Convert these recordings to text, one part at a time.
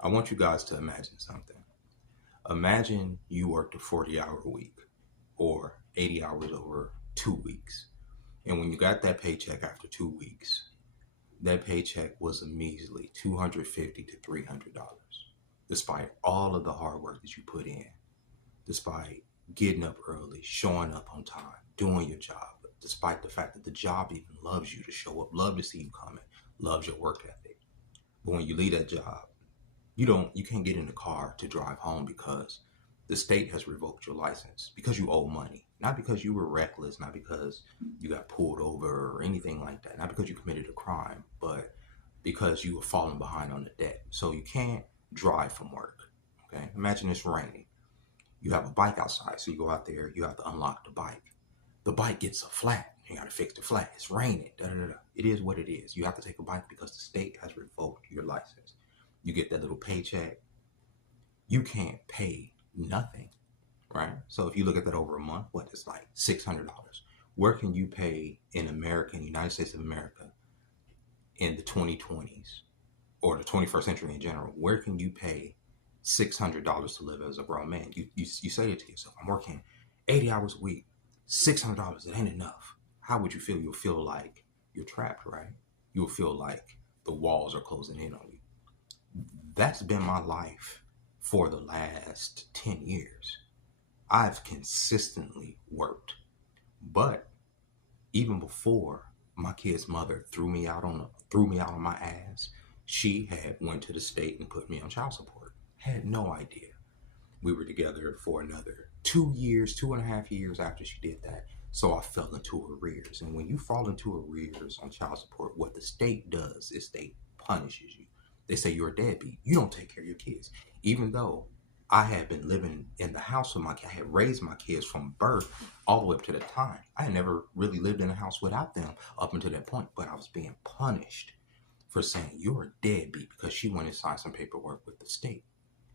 I want you guys to imagine something. Imagine you worked a 40-hour week or 80 hours over 2 weeks. And when you got that paycheck after 2 weeks, that paycheck was a measly $250 to $300, despite all of the hard work that you put in, despite getting up early, showing up on time, doing your job, despite the fact that the job even loves you to show up, love to see you coming, loves your work ethic. But when you leave that job, you can't get in the car to drive home because the state has revoked your license because you owe money, not because you were reckless, not because you got pulled over or anything like that, not because you committed a crime, but because you were falling behind on the debt. So you can't drive from work. Okay, imagine it's raining. You have a bike outside, so you go out there, you have to unlock the bike. The bike gets a flat. You got to fix the flat. It's raining. Da, da, da, da. It is what it is. You have to take a bike because the state has revoked your license. You get that little paycheck. You can't pay nothing, right? So if you look at that over a month, what it's like $600. Where can you pay in America, in the United States of America, in the 2020s or the 21st century in general? Where can you pay $600 to live as a grown man? You say it to yourself. I'm working 80 hours a week. $600, it ain't enough. How would you feel? You'll feel like you're trapped, right? You'll feel like the walls are closing in on you. That's been my life for the last 10 years. I've consistently worked. But even before my kid's mother threw me out on my ass, she had went to the state and put me on child support. Had no idea. We were together for another 2 years, 2.5 years after she did that. So I fell into arrears. And when you fall into arrears on child support, what the state does is they punishes you. They say you're a deadbeat. You don't take care of your kids. Even though I had been living in the house with my kids, I had raised my kids from birth all the way up to that time. I had never really lived in a house without them up until that point, but I was being punished for saying you're a deadbeat because she went and signed some paperwork with the state.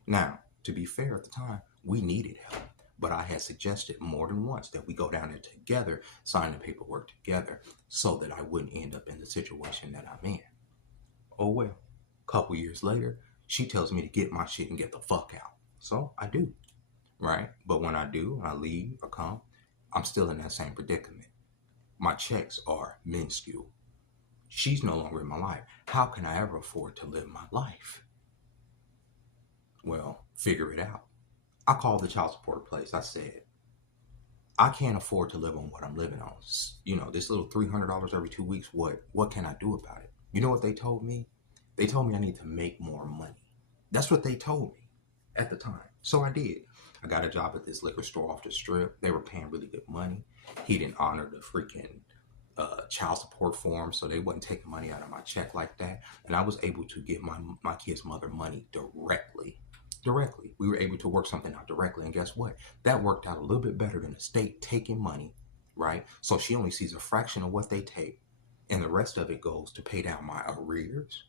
Now, to be fair, at the time, we needed help. But I had suggested more than once that we go down there together, sign the paperwork together, so that I wouldn't end up in the situation that I'm in. Oh well. A couple years later, she tells me to get my shit and get the fuck out. So I do, right? But when I do, I leave, I come, I'm still in that same predicament. My checks are minuscule. She's no longer in my life. How can I ever afford to live my life? Well, figure it out. I called the child support place. I said, I can't afford to live on what I'm living on. You know, this little $300 every 2 weeks. What can I do about it? You know what they told me? They told me I need to make more money. That's what they told me at the time. So I did. I got a job at this liquor store off the strip. They were paying really good money. He didn't honor the freaking child support form, so they wasn't taking money out of my check like that. And I was able to give my kid's mother money directly. Directly. We were able to work something out directly. And guess what? That worked out a little bit better than the state taking money, right? So she only sees a fraction of what they take. And the rest of it goes to pay down my arrears,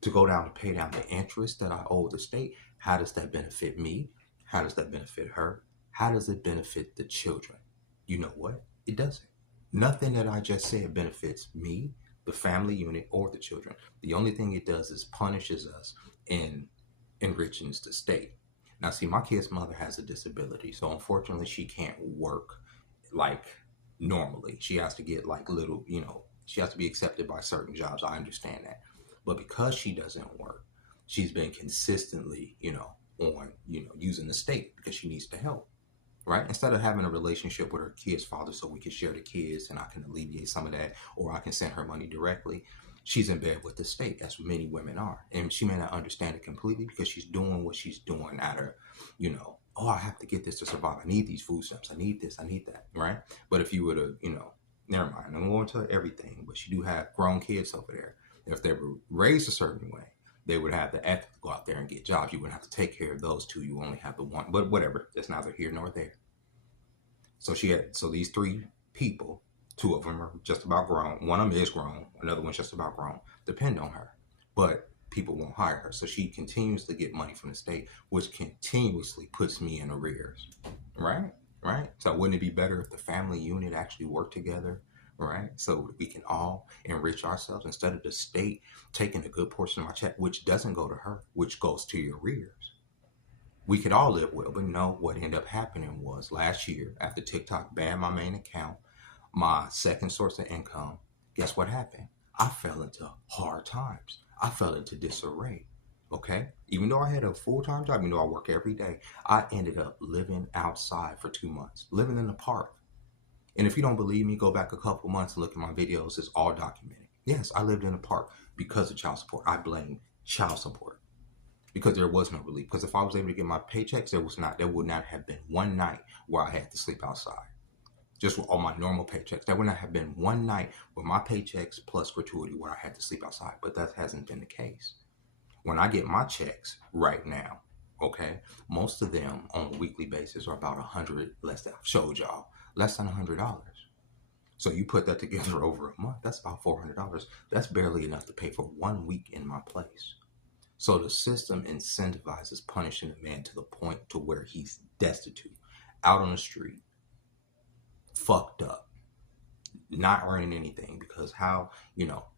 to go down to pay down the interest that I owe the state. How does that benefit me? How does that benefit her? How does it benefit the children? You know what? It doesn't. Nothing that I just said benefits me, the family unit, or the children. The only thing it does is punishes us and enriches the state. Now, see, my kid's mother has a disability, so unfortunately, she can't work like normally. She has to get like little, she has to be accepted by certain jobs. I understand that. But because she doesn't work, she's been consistently, on, using the state because she needs the help, right? Instead of having a relationship with her kid's father so we can share the kids and I can alleviate some of that, or I can send her money directly, she's in bed with the state, as many women are. And she may not understand it completely because she's doing what she's doing out of, oh, I have to get this to survive. I need these food stamps. I need this. I need that, right? But if you were to, never mind, I'm going to everything, but you do have grown kids over there. If they were raised a certain way, they would have the ethic to go out there and get jobs. You wouldn't have to take care of those two. You only have the one. But whatever, that's neither here nor there. So these three people, two of them are just about grown. One of them is grown. Another one's just about grown. Depend on her. But people won't hire her. So she continues to get money from the state, which continuously puts me in arrears. Right? Right? So wouldn't it be better if the family unit actually worked together, right? So we can all enrich ourselves instead of the state taking a good portion of my check, which doesn't go to her, which goes to your arrears. We could all live well, but no, what ended up happening was last year, after TikTok banned my main account, my second source of income, guess what happened? I fell into hard times. I fell into disarray. Okay? Even though I had a full-time job, even though I work every day, I ended up living outside for 2 months, living in the park. And if you don't believe me, go back a couple months and look at my videos. It's all documented. Yes, I lived in a park because of child support. I blame child support because there was no relief. Because if I was able to get my paychecks, there would not have been one night where I had to sleep outside. Just on my normal paychecks. There would not have been one night with my paychecks plus gratuity where I had to sleep outside. But that hasn't been the case. When I get my checks right now, okay, most of them on a weekly basis are about $100 less than I've showed y'all, less than $100. So you put that together over a month, that's about $400. That's barely enough to pay for 1 week in my place. So the system incentivizes punishing a man to the point to where he's destitute, out on the street, fucked up, not earning anything. Because how,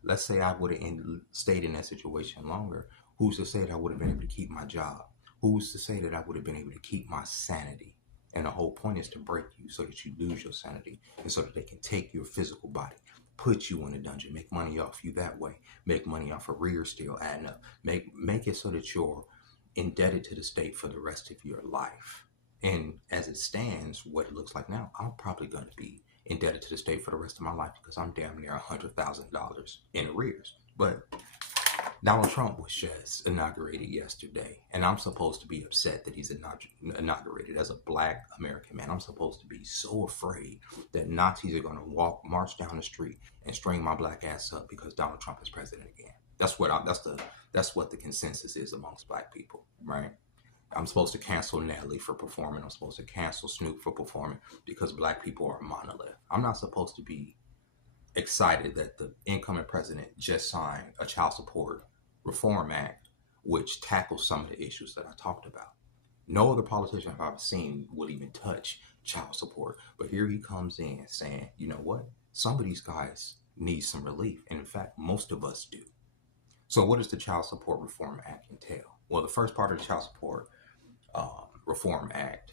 let's say I would have stayed in that situation longer. Who's to say that I would have been able to keep my job? Who's to say that I would have been able to keep my sanity? And the whole point is to break you so that you lose your sanity and so that they can take your physical body, put you in a dungeon, make money off you that way, make money off arrears still adding up, make it so that you're indebted to the state for the rest of your life. And as it stands, what it looks like now, I'm probably going to be indebted to the state for the rest of my life because I'm damn near $100,000 in arrears. But Donald Trump was just inaugurated yesterday, and I'm supposed to be upset that he's inaugurated. As a black American man, I'm supposed to be so afraid that Nazis are going to march down the street and string my black ass up because Donald Trump is president again. That's what the consensus is amongst black people, right? I'm supposed to cancel Nelly for performing. I'm supposed to cancel Snoop for performing because black people are a monolith. I'm not supposed to be excited that the incoming president just signed a child support reform act, which tackles some of the issues that I talked about. No other politician I've ever seen will even touch child support. But here he comes in saying, you know what? Some of these guys need some relief. And in fact, most of us do. So what does the Child Support Reform Act entail? Well, the first part of the Child Support Reform Act,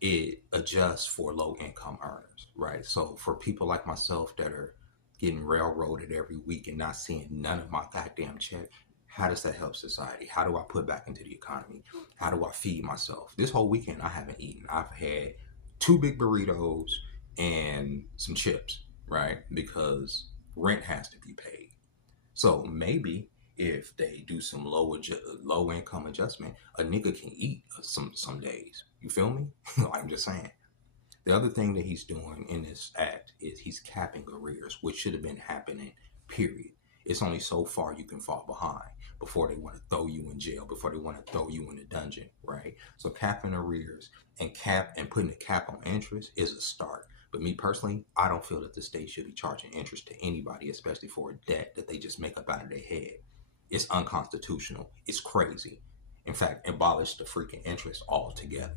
it adjusts for low-income earners, right? So for people like myself that are getting railroaded every week and not seeing none of my goddamn check, how does that help society? How do I put back into the economy? How do I feed myself? This whole weekend, I haven't eaten. I've had 2 big burritos and some chips, right? Because rent has to be paid. So maybe if they do some low income adjustment, a nigga can eat some days. You feel me? I'm just saying. The other thing that he's doing in this act is he's capping arrears, which should have been happening, period. It's only so far you can fall behind before they want to throw you in jail, before they want to throw you in a dungeon, right? So capping arrears and putting a cap on interest is a start. But me personally, I don't feel that the state should be charging interest to anybody, especially for a debt that they just make up out of their head. It's unconstitutional. It's crazy. In fact, abolish the freaking interest altogether.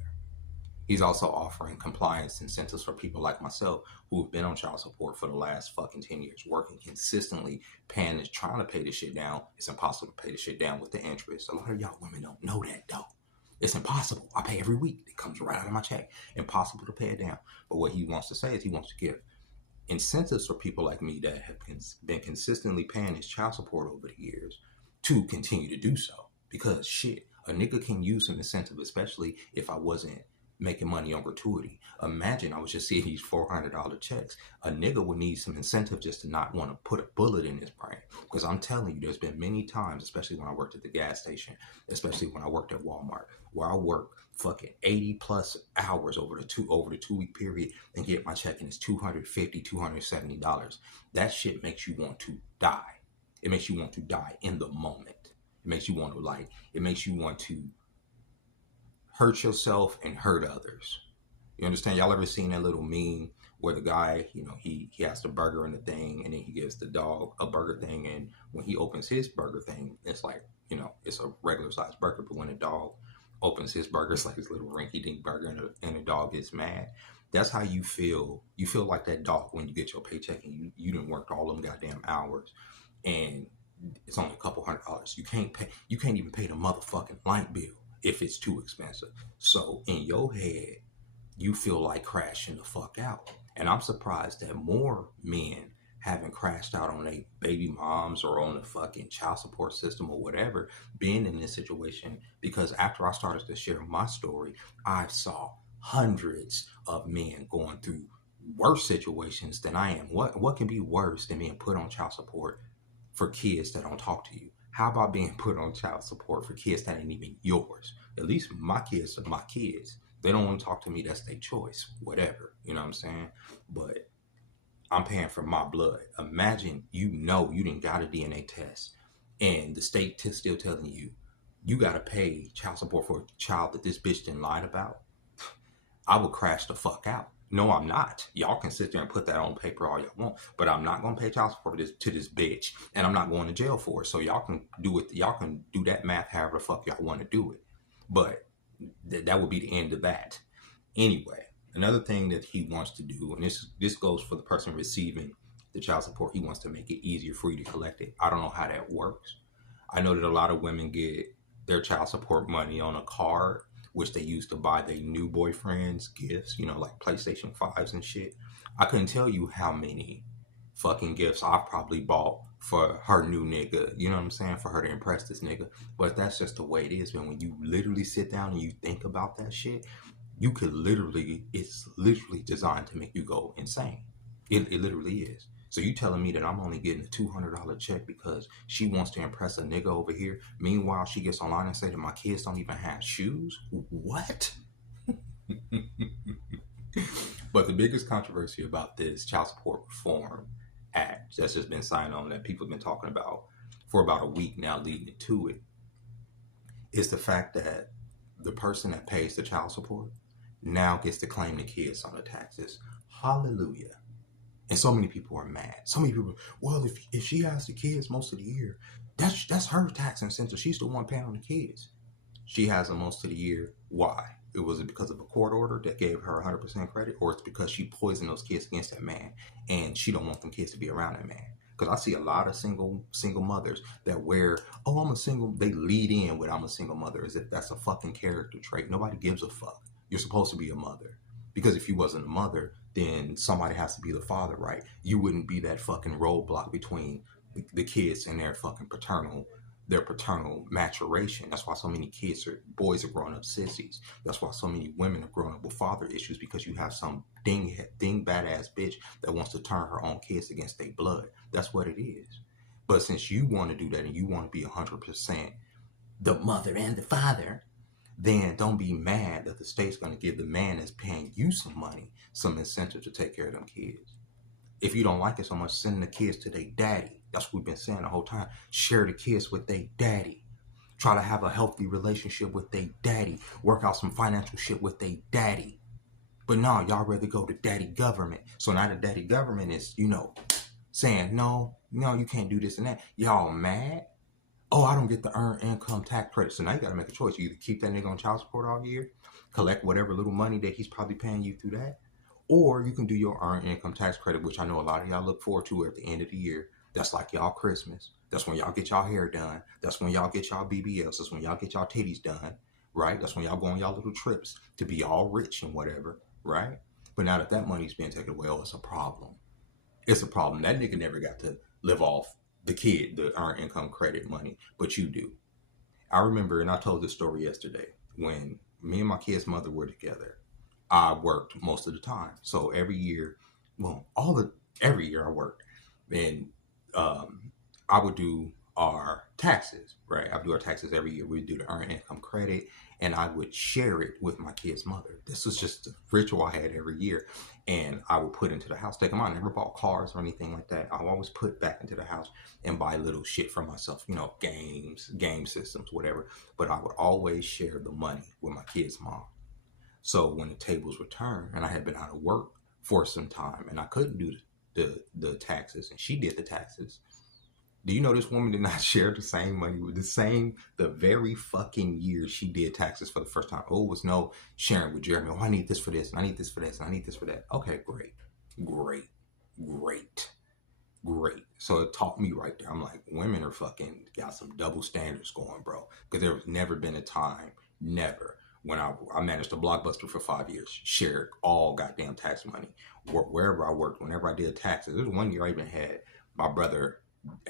He's also offering compliance incentives for people like myself who have been on child support for the last fucking 10 years, working consistently, trying to pay this shit down. It's impossible to pay this shit down with the interest. A lot of y'all women don't know that though. It's impossible. I pay every week. It comes right out of my check. Impossible to pay it down. But what he wants to say is he wants to give incentives for people like me that have been consistently paying his child support over the years to continue to do so. Because shit, a nigga can use some incentive, especially if I wasn't making money on gratuity. Imagine I was just seeing these $400 checks. A nigga would need some incentive just to not want to put a bullet in his brain. Because I'm telling you, there's been many times, especially when I worked at the gas station, especially when I worked at Walmart, where I worked fucking 80 plus hours over the 2 week period and get my check and it's $250, $270. That shit makes you want to die. It makes you want to die in the moment. It makes you want to hurt yourself and hurt others. You understand? Y'all ever seen that little meme where the guy, he has the burger in the thing and then he gives the dog a burger thing, and when he opens his burger thing, it's like, it's a regular sized burger, but when the dog opens his burgers like his little rinky-dink burger, and the dog gets mad. That's how you feel. You feel like that dog when you get your paycheck and you done worked all them goddamn hours, and it's only a couple $100. You can't pay. You can't even pay the motherfucking light bill if it's too expensive. So in your head, you feel like crashing the fuck out. And I'm surprised that more men haven't crashed out on their baby moms or on the fucking child support system or whatever, being in this situation. Because after I started to share my story, I saw hundreds of men going through worse situations than I am. What can be worse than being put on child support for kids that don't talk to you? How about being put on child support for kids that ain't even yours? At least my kids are my kids. They don't want to talk to me, that's their choice. Whatever. You know what I'm saying? But I'm paying for my blood. Imagine you didn't got a DNA test and the state still telling you you got to pay child support for a child that this bitch didn't lie about. I would crash the fuck out. No, I'm not. Y'all can sit there and put that on paper all y'all want, but I'm not going to pay child support to this bitch, and I'm not going to jail for it. So y'all can do it. Y'all can do that math however the fuck y'all want to do it. But that would be the end of that. Anyway, another thing that he wants to do, and this goes for the person receiving the child support, he wants to make it easier for you to collect it. I don't know how that works. I know that a lot of women get their child support money on a card, which they use to buy their new boyfriends gifts, like PlayStation 5s and shit. I couldn't tell you how many fucking gifts I've probably bought for her new nigga, you know what I'm saying, for her to impress this nigga. But that's just the way it is, man. When you literally sit down and you think about that shit, you could it's literally designed to make you go insane. It literally is. So you telling me that I'm only getting a $200 check because she wants to impress a nigga over here? Meanwhile, she gets online and say that my kids don't even have shoes? What? But the biggest controversy about this Child Support Reform Act that's just been signed on, that people have been talking about for about a week now leading to it, is the fact that the person that pays the child support now gets to claim the kids on the taxes. Hallelujah. And so many people are mad. So many people, well, if she has the kids most of the year, that's her tax incentive. She's the one paying on the kids. She has them most of the year. Why? Was it because of a court order that gave her 100% credit, or it's because she poisoned those kids against that man and she don't want them kids to be around that man? Because I see a lot of single mothers that wear, oh, I'm a single, they lead in with I'm a single mother as if that's a fucking character trait. Nobody gives a fuck. You're supposed to be a mother. Because if you wasn't a mother, then somebody has to be the father, right? You wouldn't be that fucking roadblock between the kids and their fucking paternal maturation. That's why so many boys are growing up sissies. That's why so many women are growing up with father issues, because you have some ding badass bitch that wants to turn her own kids against their blood. That's what it is. But since you want to do that and you want to be 100% the mother and the father, then don't be mad that the state's going to give the man that's paying you some money some incentive to take care of them kids. If you don't like it so much, send the kids to their daddy. That's what we've been saying the whole time. Share the kids with their daddy. Try to have a healthy relationship with their daddy. Work out some financial shit with their daddy. But no, y'all rather go to daddy government. So now the daddy government is, saying, no, you can't do this and that. Y'all mad? Oh, I don't get the earned income tax credit. So now you got to make a choice. You either keep that nigga on child support all year, collect whatever little money that he's probably paying you through that, or you can do your earned income tax credit, which I know a lot of y'all look forward to at the end of the year. That's like y'all Christmas. That's when y'all get y'all hair done. That's when y'all get y'all BBLs. That's when y'all get y'all titties done, right? That's when y'all go on y'all little trips to be all rich and whatever, right? But now that money's being taken away, it's a problem. It's a problem. That nigga never got to live off the earned income credit money, but you do. I remember, and I told this story yesterday, when me and my kid's mother were together, I worked most of the time. So every year I worked, and I would do our taxes, right? I would do our taxes every year. We'd do the earned income credit, and I would share it with my kid's mother. This was just a ritual I had every year, and I would put into the house. Take them out. I never bought cars or anything like that. I would always put back into the house and buy little shit for myself, games, game systems, whatever. But I would always share the money with my kid's mom. So when the tables were turned, and I had been out of work for some time, and I couldn't do the taxes, and she did the taxes, Do you know this woman did not share the same money with the very fucking year she did taxes for the first time? Oh, it was no sharing with Jeremy. Oh, I need this for this, and I need this for this, and I need this for that. Okay, great, great, great, great. So it taught me right there. I'm like, women are fucking got some double standards going, bro. Because there was never been a time, never, when I managed a Blockbuster for 5 years, shared all goddamn tax money. Wherever I worked, whenever I did taxes, there was one year I even had my brother,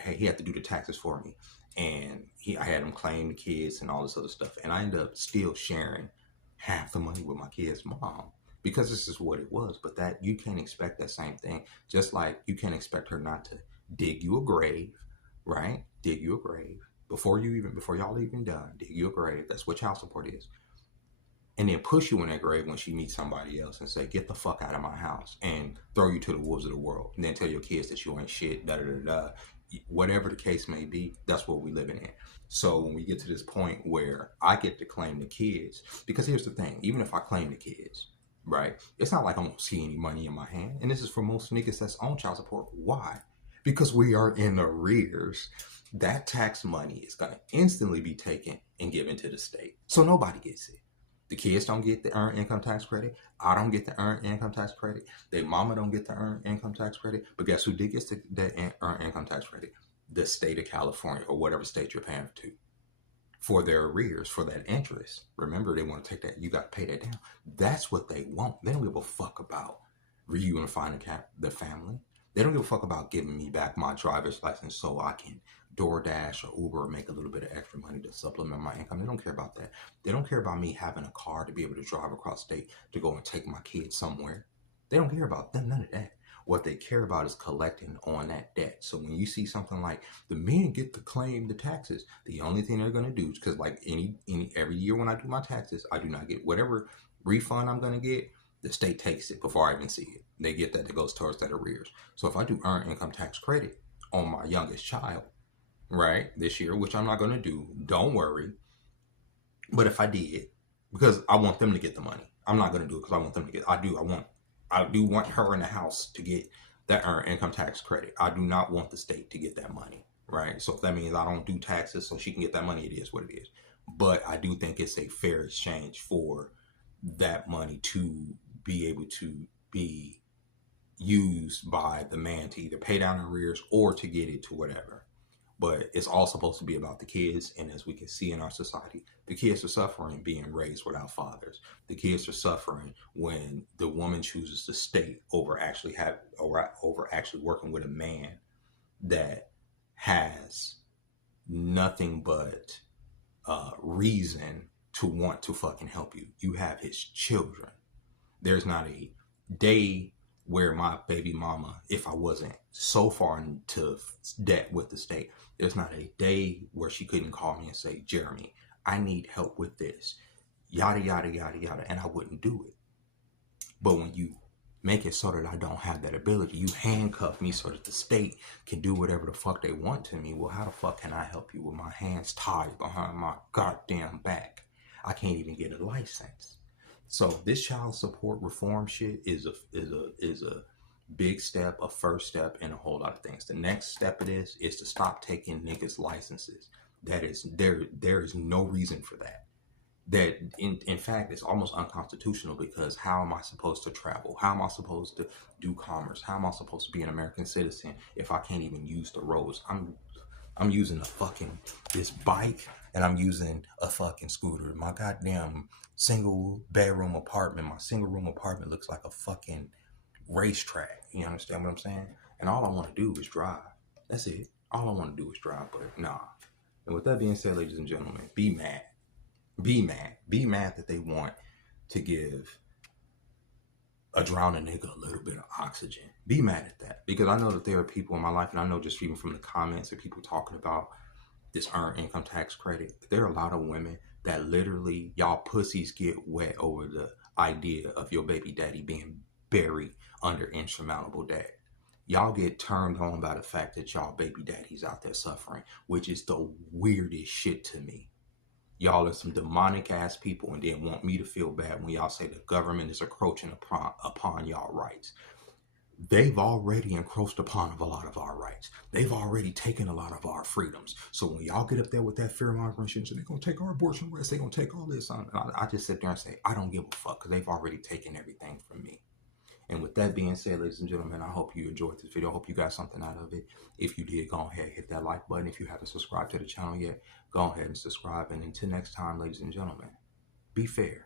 he had to do the taxes for me. And I had him claim the kids and all this other stuff. And I ended up still sharing half the money with my kid's mom because this is what it was. But that you can't expect that same thing. Just like you can't expect her not to dig you a grave, right? Dig you a grave before y'all even done. Dig you a grave. That's what child support is. And then push you in that grave when she meets somebody else and say, get the fuck out of my house, and throw you to the wolves of the world. And then tell your kids that you ain't shit, da da da da. Whatever the case may be, that's what we living in. So when we get to this point where I get to claim the kids, because here's the thing, even if I claim the kids, right, it's not like I don't see any money in my hand. And this is for most niggas that's on child support. Why? Because we are in arrears. That tax money is going to instantly be taken and given to the state. So nobody gets it. The kids don't get the earned income tax credit. I don't get the earned income tax credit. Their mama don't get the earned income tax credit. But guess who did get the earned income tax credit? The state of California, or whatever state you're paying to, for their arrears, for that interest. Remember, they want to take that. You got to pay that down. That's what they want. They don't give a fuck about reunifying the family. They don't give a fuck about giving me back my driver's license so I can DoorDash or Uber or make a little bit of extra money to supplement my income. They don't care about that. They don't care about me having a car to be able to drive across state to go and take my kids somewhere. They don't care about them, none of that. What they care about is collecting on that debt. So when you see something like the men get to claim the taxes, the only thing they're going to do is, because like every year when I do my taxes, I do not get whatever refund I'm going to get. The state takes it before I even see it. They get that goes towards that arrears. So if I do earned income tax credit on my youngest child, right, this year, which I'm not going to do, don't worry. But if I did, because I want them to get the money, I'm not going to do it because I want them to get. I do want her in the house to get that earned income tax credit. I do not want the state to get that money, right? So if that means I don't do taxes so she can get that money, it is what it is. But I do think it's a fair exchange for that money to be able to be used by the man to either pay down arrears or to get it to whatever. But it's all supposed to be about the kids. And as we can see in our society, the kids are suffering being raised without fathers. The kids are suffering when the woman chooses to stay over actually working with a man that has nothing but reason to want to fucking help you. You have his children. There's not a day where my baby mama, if I wasn't so far into debt with the state, there's not a day where she couldn't call me and say, Jeremy, I need help with this, yada, yada, yada, yada, and I wouldn't do it. But when you make it so that I don't have that ability, you handcuff me so that the state can do whatever the fuck they want to me. Well, how the fuck can I help you with my hands tied behind my goddamn back? I can't even get a license. So this child support reform shit is a big step, a first step, and a whole lot of things. The next step of this is to stop taking niggas' licenses. That is there is no reason for that. That in fact it's almost unconstitutional, because how am I supposed to travel? How am I supposed to do commerce? How am I supposed to be an American citizen if I can't even use the roads? I'm using this bike, and I'm using a fucking scooter. My goddamn my single room apartment looks like a fucking racetrack. You understand what I'm saying? And all I want to do is drive. That's it. All I want to do is drive, but nah. And with that being said, ladies and gentlemen, be mad. Be mad. Be mad that they want to give a drowning nigga a little bit of oxygen. Be mad at that. Because I know that there are people in my life, and I know just even from the comments and people talking about this earned income tax credit, there are a lot of women that literally, y'all pussies get wet over the idea of your baby daddy being buried under insurmountable debt. Y'all get turned on by the fact that y'all baby daddy's out there suffering, which is the weirdest shit to me. Y'all are some demonic ass people, and then want me to feel bad when y'all say the government is encroaching upon y'all rights. they've already encroached upon a lot of our rights. They've already taken a lot of our freedoms. So when y'all get up there with that fear mongering shit, so they're gonna take our abortion rights, they're gonna take all this on. I just sit there and say, I don't give a fuck, because they've already taken everything from me. And with that being said, ladies and gentlemen, I hope you enjoyed this video. I hope you got something out of it. If you did, go ahead, hit that like button. If you haven't subscribed to the channel yet, go ahead and subscribe. And until next time, ladies and gentlemen, be fair.